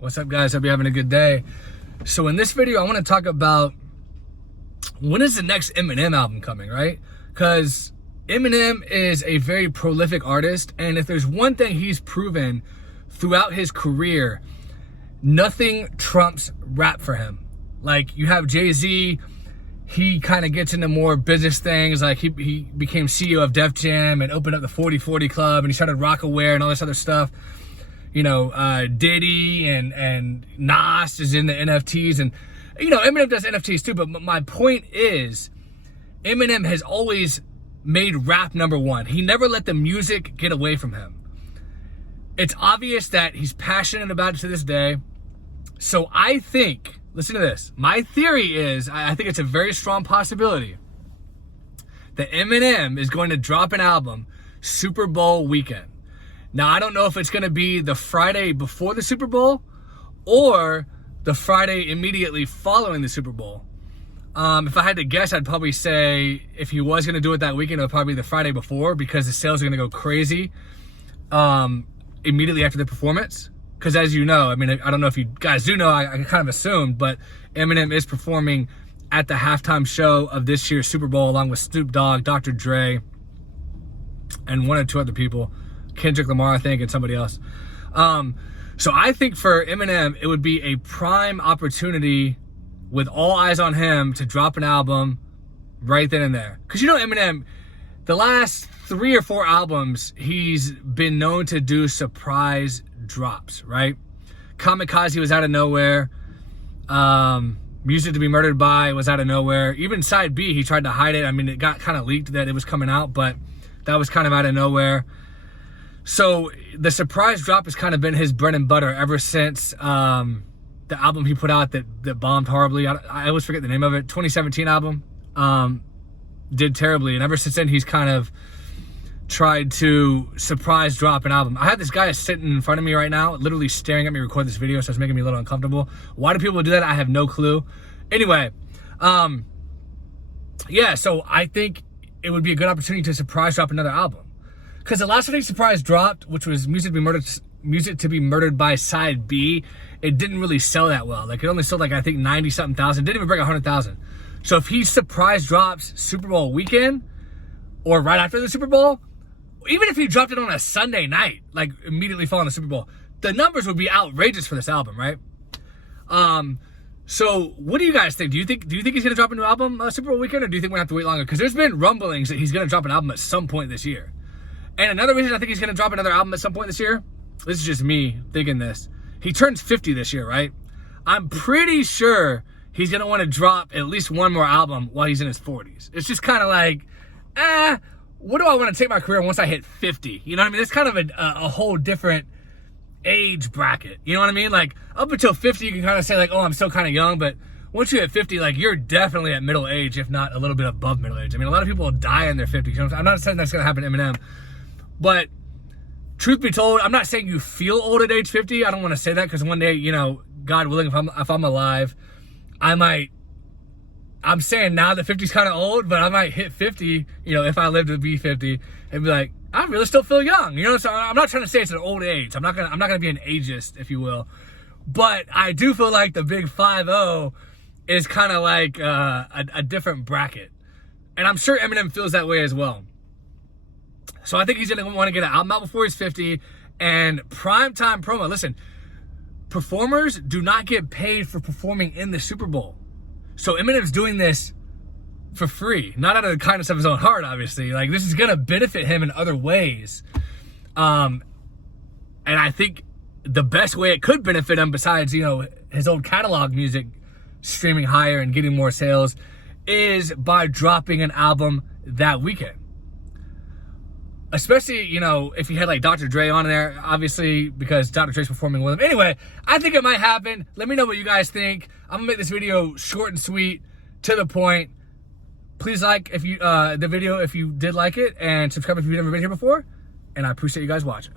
What's up, guys? Hope you're having a good day. So in this video, I want to talk about when is the next Eminem album coming, right? Because Eminem is a very prolific artist, and if there's one thing he's proven throughout his career, nothing trumps rap for him. Like, you have Jay-Z, he kind of gets into more business things. Like, he became CEO of Def Jam and opened up the 40/40 Club, and he started Rockaware and all this other stuff. You know, Diddy and Nas is in the NFTs, and, you know, Eminem does NFTs too, but my point is, Eminem has always made rap number one. He never let the music get away from him. It's obvious that he's passionate about it to this day. So I think, listen to this, my theory is, I think it's a very strong possibility that Eminem is going to drop an album Super Bowl weekend. Now, I don't know if it's going to be the Friday before the Super Bowl or the Friday immediately following the Super Bowl. If I had to guess, I'd probably say if he was going to do it that weekend, it would probably be the Friday before, because the sales are going to go crazy immediately after the performance. Because as you know, I mean, I don't know if you guys do know, I kind of assumed, but Eminem is performing at the halftime show of this year's Super Bowl along with Snoop Dogg, Dr. Dre, and one or two other people. Kendrick Lamar, I think, and somebody else. So I think for Eminem, it would be a prime opportunity with all eyes on him to drop an album right then and there. Because, you know, Eminem, the last 3 or 4 albums, he's been known to do surprise drops, right? Kamikaze was out of nowhere. Music to Be Murdered By was out of nowhere. Even Side B, he tried to hide it. I mean, it got kind of leaked that it was coming out, but that was kind of out of nowhere. So the surprise drop has kind of been his bread and butter ever since the album he put out that bombed horribly. I always forget the name of it. 2017 album did terribly, and ever since then he's kind of tried to surprise drop an album. I have this guy sitting in front of me right now, literally staring at me record this video, so it's making me a little uncomfortable. Why do people do that? I have no clue. Anyway, yeah, so I think it would be a good opportunity to surprise drop another album. Because the last one he surprise dropped, which was Music to Be Murdered By Side B, it didn't really sell that well. Like, it only sold like, I think, 90-something thousand. Didn't even break 100,000. So if he surprise drops Super Bowl weekend, or right after the Super Bowl, even if he dropped it on a Sunday night, like immediately following the Super Bowl, the numbers would be outrageous for this album, right? So what do you guys think? Do you think he's gonna drop a new album Super Bowl weekend, or do you think we're gonna have to wait longer? Because there's been rumblings that he's gonna drop an album at some point this year. And another reason I think he's gonna drop another album at some point this year, this is just me thinking this, he turns 50 this year, right? I'm pretty sure he's gonna want to drop at least one more album while he's in his 40s. It's just kind of like, what do I want to take my career once I hit 50? You know what I mean? It's kind of a whole different age bracket. You know what I mean? Like, up until 50, you can kind of say like, oh, I'm still kind of young, but once you hit 50, like, you're definitely at middle age, if not a little bit above middle age. I mean, a lot of people die in their 50s. You know what I'm saying? I'm not saying that's gonna happen to Eminem, but truth be told, I'm not saying you feel old at age 50. I don't want to say that, because one day, you know, God willing, if I'm alive, I'm saying now that 50 is kind of old, but I might hit 50, you know, if I live to be 50, and be like, I really still feel young, you know. So I'm not trying to say it's an old age. I'm not gonna be an ageist, if you will, but I do feel like the big 50 is kind of like a different bracket, and I'm sure Eminem feels that way as well. So I think he's gonna want to get an album out before he's 50, and primetime promo. Listen, performers do not get paid for performing in the Super Bowl. So Eminem's doing this for free, not out of the kindness of his own heart, obviously. Like, this is gonna benefit him in other ways. And I think the best way it could benefit him, besides, you know, his old catalog music streaming higher and getting more sales, is by dropping an album that weekend. Especially, you know, if you had like Dr. Dre on there, obviously, because Dr. Dre's performing with him. Anyway, I think it might happen. Let me know what you guys think. I'm gonna make this video short and sweet, to the point. Please like the video if you did like it, and subscribe if you've never been here before. And I appreciate you guys watching.